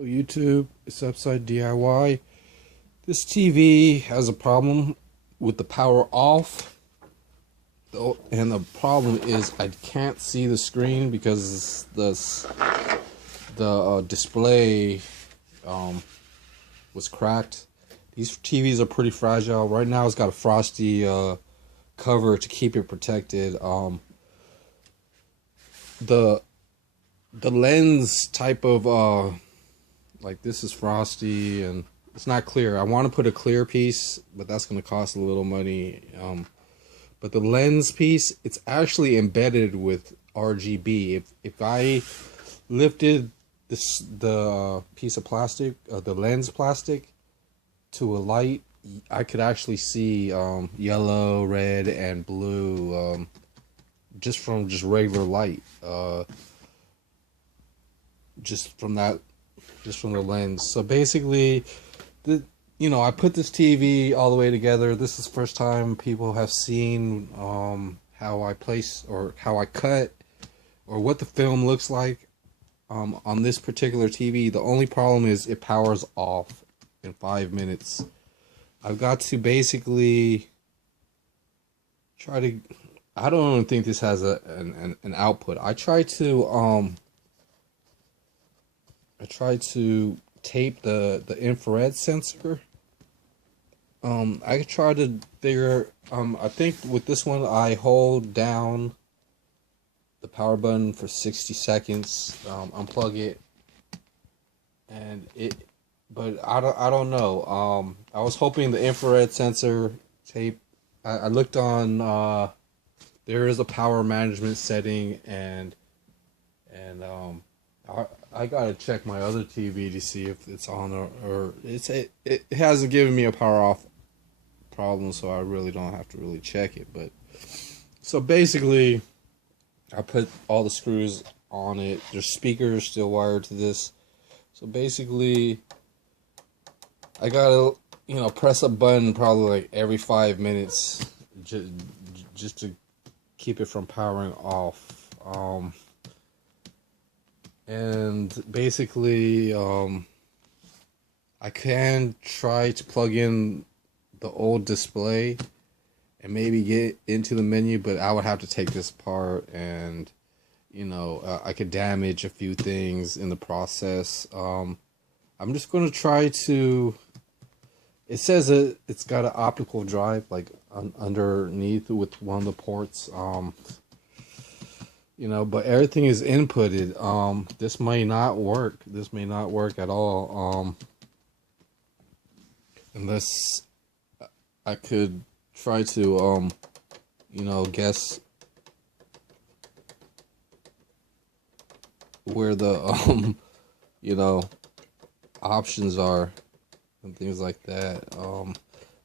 YouTube, it's Upside DIY. This TV has a problem with the power off, and the problem is I can't see the screen because the display was cracked. These TVs are pretty fragile. Right now, it's got a frosty cover to keep it protected. The the lens type of like this is frosty and it's not clear. I want to put a clear piece, but that's going to cost a little money. But the lens piece, it's actually embedded with RGB. If I lifted the piece of plastic, the lens plastic, to a light, I could actually see yellow, red, and blue just from just regular light. Just from that, just from the lens. So basically, I put this TV all the way together. This is the first time people have seen how I place or how I cut or what the film looks like on this particular TV. The only problem is it powers off in 5 minutes. I've got to basically try to. I don't even think this has an output. I tried to tape the infrared sensor. I tried to figure. I think with this one, I hold down the power button for 60 seconds. Unplug it, and it. But I don't know. I was hoping the infrared sensor tape. I looked on. There is a power management setting, and I gotta check my other TV to see if it's on or it hasn't given me a power off problem, so I really don't have to really check it. But so basically, I put all the screws on it. There's speakers still wired to this, so basically, I gotta press a button probably like every 5 minutes just to keep it from powering off. And basically, I can try to plug in the old display and maybe get into the menu, but I would have to take this apart and, I could damage a few things in the process. I'm just going to try to. It says that it's got an optical drive, like underneath with one of the ports. But everything is inputted. This may not work. This may not work at all. Unless I could try to, guess where the, options are and things like that.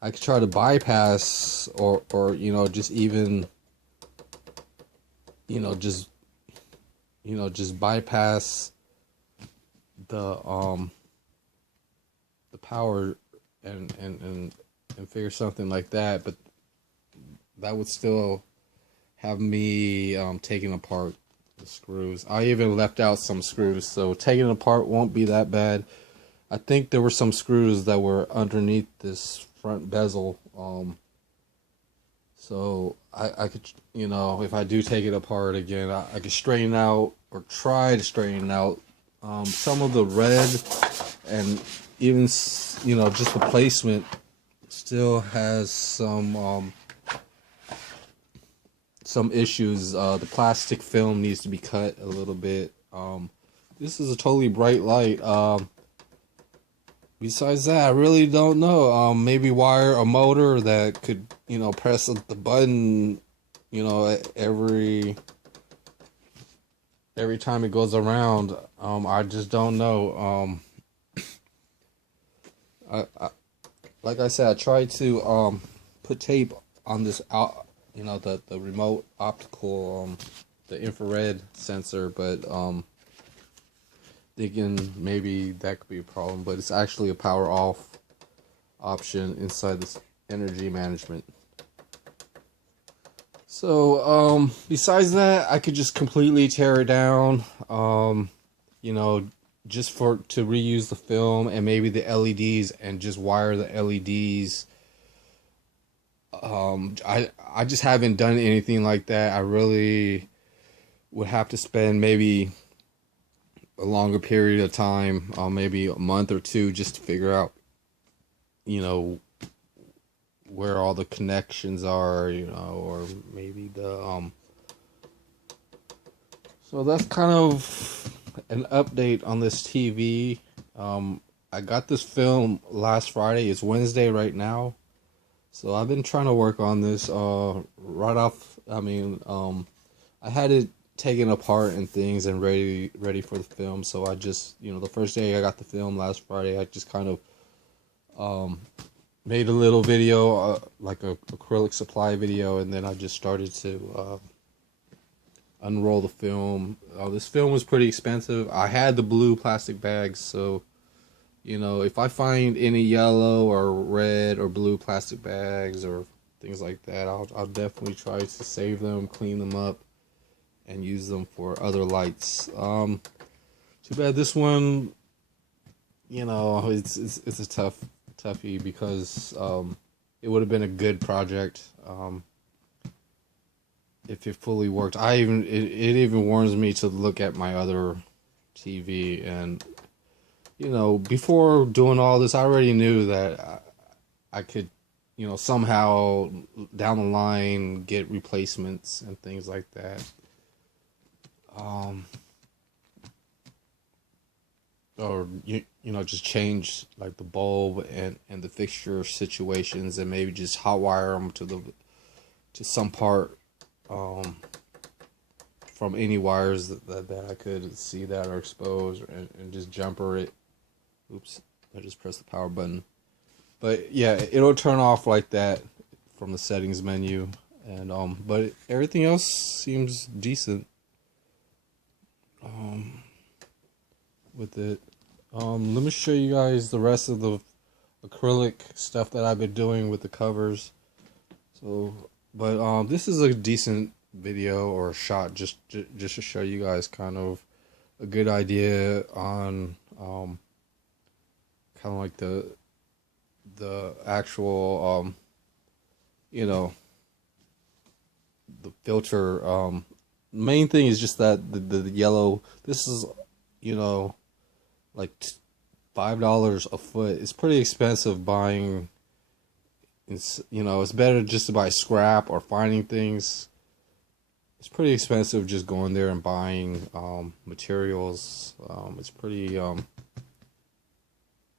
I could try to bypass or just even, just bypass the power and figure something like that, but that would still have me taking apart the screws. I even left out some screws, so taking it apart won't be that bad. I think there were some screws that were underneath this front bezel. So I could, if I do take it apart again, I could straighten out or try to straighten out some of the red, and even, just the placement still has some issues. The plastic film needs to be cut a little bit. This is a totally bright light. Besides that, I really don't know. Maybe wire a motor that could, press the button, every time it goes around. I just don't know. Like I said, I tried to put tape on this out, the remote optical, the infrared sensor, but thinking maybe that could be a problem, but it's actually a power off option inside this energy management. So besides that, I could just completely tear it down, just for to reuse the film and maybe the LEDs and just wire the LEDs. I just haven't done anything like that. I really would have to spend maybe a longer period of time, maybe a month or two, just to figure out, you know, where all the connections are, you know, or maybe the. So that's kind of an update on this TV. I got this film last Friday. It's Wednesday right now. So I've been trying to work on this right off. I mean, I had it taken apart and things and ready for the film. So I just, you know, the first day I got the film last Friday, I just kind of made a little video, like a acrylic supply video, and then I just started to unroll the film. This film was pretty expensive. I had the blue plastic bags, so you know, if I find any yellow or red or blue plastic bags or things like that, I'll definitely try to save them, clean them up, and use them for other lights. Too bad this one, you know, it's a toughie because it would have been a good project if it fully worked. It even warns me to look at my other TV, and you know, before doing all this, I already knew that I could, you know, somehow down the line get replacements and things like that. Or you know, just change like the bulb and the fixture situations, and maybe just hot wire them to some part from any wires that I could see that are exposed, and just jumper it. Oops, I just pressed the power button. But yeah, it'll turn off like that from the settings menu, and but everything else seems decent with it. Let me show you guys the rest of the acrylic stuff that I've been doing with the covers. So, but this is a decent video or shot just to show you guys kind of a good idea on kind of like the actual you know, the filter. Main thing is just that the yellow. This is, you know, like $5 a foot. It's pretty expensive buying. It's, you know, it's better just to buy scrap or finding things. It's pretty expensive just going there and buying materials. It's pretty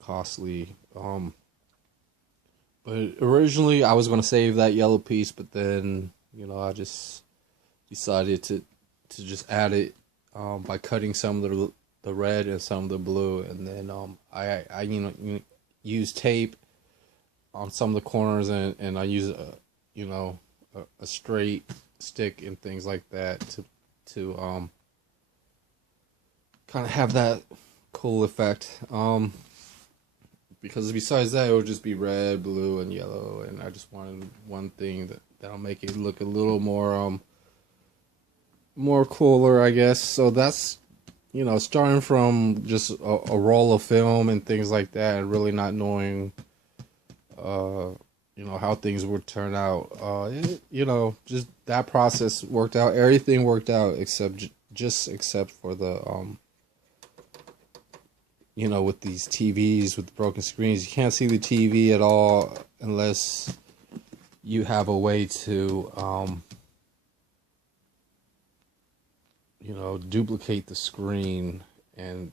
costly. But originally I was going to save that yellow piece, but then, you know, I just decided to just add it by cutting some of the red and some of the blue, and then I you know, use tape on some of the corners, and I use you know, a straight stick and things like that to kind of have that cool effect. Because besides that, it would just be red, blue, and yellow, and I just wanted one thing that'll make it look a little more more cooler, I guess. So that's, you know, starting from just a roll of film and things like that, and really not knowing you know, how things would turn out. You know, just that process worked out. Everything worked out except for the you know, with these TVs with the broken screens. You can't see the TV at all unless you have a way to you know, duplicate the screen, and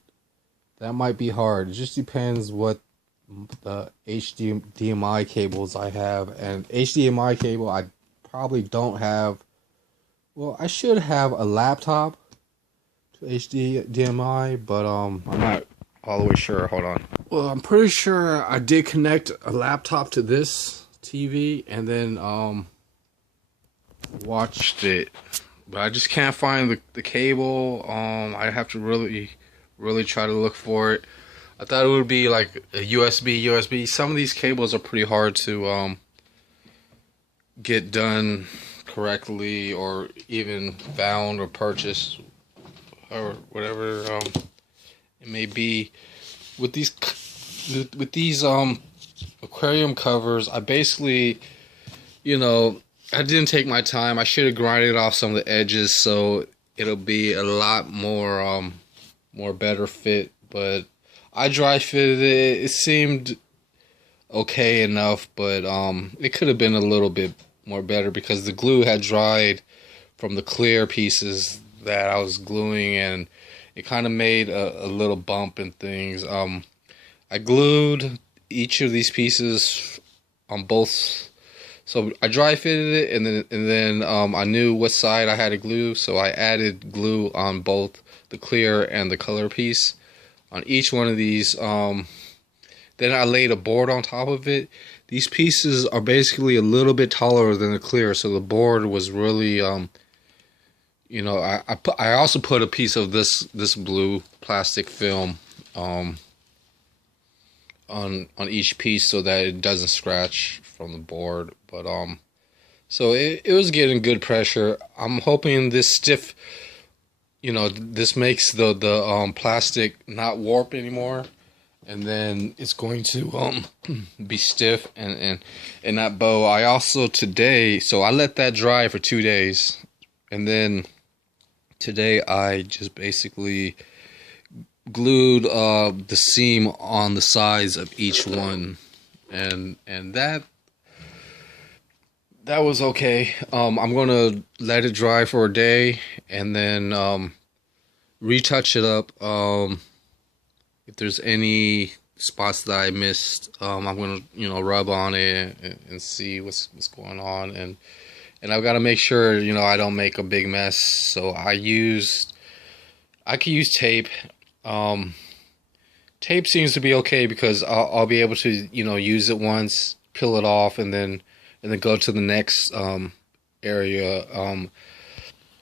that might be hard. It just depends what the HDMI cables I have, and HDMI cable I probably don't have. Well, I should have a laptop to HDMI, but I'm not all the way sure. Hold on. Well, I'm pretty sure I did connect a laptop to this TV and then watched it, but I just can't find the cable. I have to really try to look for it. I thought it would be like a USB. Some of these cables are pretty hard to get done correctly, or even found or purchased or whatever. It may be with these aquarium covers. I basically, I didn't take my time. I should have grinded off some of the edges so it'll be a lot more better fit. But I dry fitted it. It seemed okay enough, but it could have been a little bit more better because the glue had dried from the clear pieces that I was gluing, and it kind of made a little bump and things. I glued each of these pieces on both. So I dry fitted it, and then I knew what side I had to glue, so I added glue on both the clear and the color piece on each one of these. Then I laid a board on top of it. These pieces are basically a little bit taller than the clear, so the board was really, I also put a piece of this blue plastic film on each piece so that it doesn't scratch from the board. But so it was getting good pressure. I'm hoping this stiff, this makes the plastic not warp anymore. And then it's going to be stiff and not bow. I also today, so I let that dry for 2 days, and then today I just basically glued the seam on the sides of each one, and that was okay. I'm gonna let it dry for a day and then retouch it up. If there's any spots that I missed, I'm gonna rub on it and see what's going on, and I've got to make sure I don't make a big mess. So I could use tape. Tape seems to be okay because I'll be able to use it once, peel it off, and then go to the next area.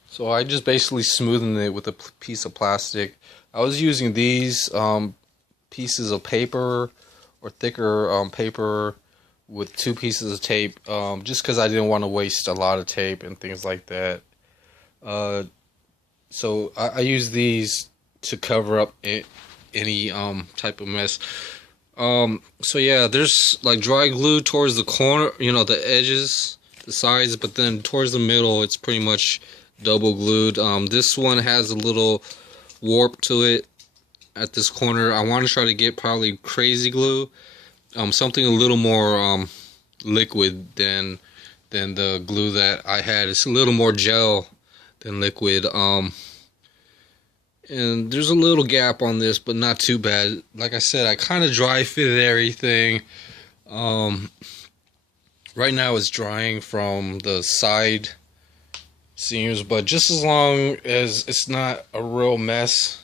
So I just basically smoothened it with a piece of plastic. I was using these pieces of paper or thicker paper with 2 pieces of tape, just because I didn't want to waste a lot of tape and things like that. So I use these to cover up any type of mess. So yeah, there's like dry glue towards the corner, the edges, the sides, but then towards the middle it's pretty much double glued. This one has a little warp to it at this corner. I want to try to get probably crazy glue, something a little more liquid than the glue that I had. It's a little more gel than liquid. And there's a little gap on this, but not too bad. Like I said, I kind of dry fitted everything. Right now it's drying from the side seams, but just as long as it's not a real mess,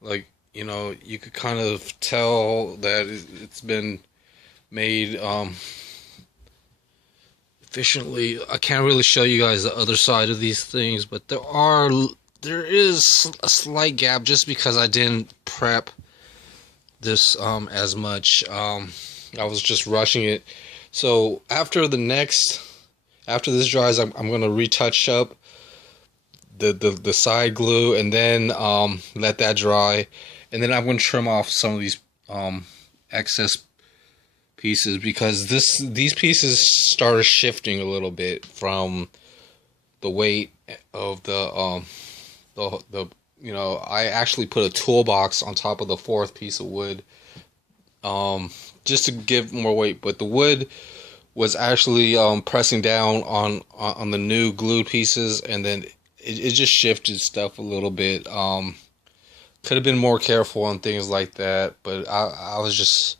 like you could kind of tell that it's been made efficiently. I can't really show you guys the other side of these things, but there is a slight gap just because I didn't prep this as much. I was just rushing it. So after this dries, I'm gonna retouch up the side glue, and then let that dry, and then I'm going to trim off some of these excess pieces because these pieces started shifting a little bit from the weight of the I actually put a toolbox on top of the 4th piece of wood just to give more weight, but the wood was actually pressing down on the new glued pieces, and then it just shifted stuff a little bit. Could have been more careful on things like that, but I was just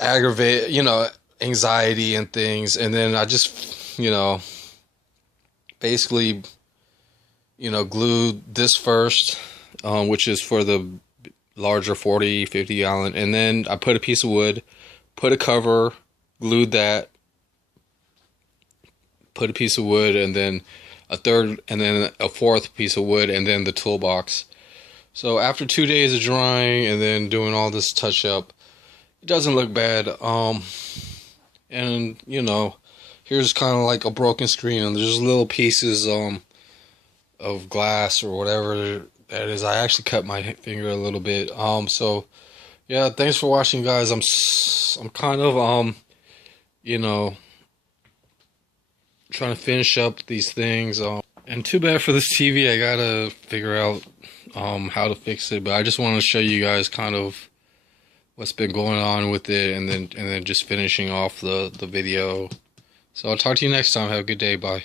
aggravated, anxiety and things, and then I just, basically, glued this first, which is for the larger 40, 50 gallon, and then I put a piece of wood, put a cover, glued that, put a piece of wood, and then a third, and then a 4th piece of wood, and then the toolbox. So after 2 days of drying and then doing all this touch up, it doesn't look bad. And here's kind of like a broken screen, and there's little pieces of glass or whatever There it is. I actually cut my finger a little bit. So yeah, thanks for watching, guys. I'm kind of you know, trying to finish up these things. And too bad for this TV. I gotta figure out how to fix it. But I just wanted to show you guys kind of what's been going on with it, and then just finishing off the video. So I'll talk to you next time. Have a good day. Bye.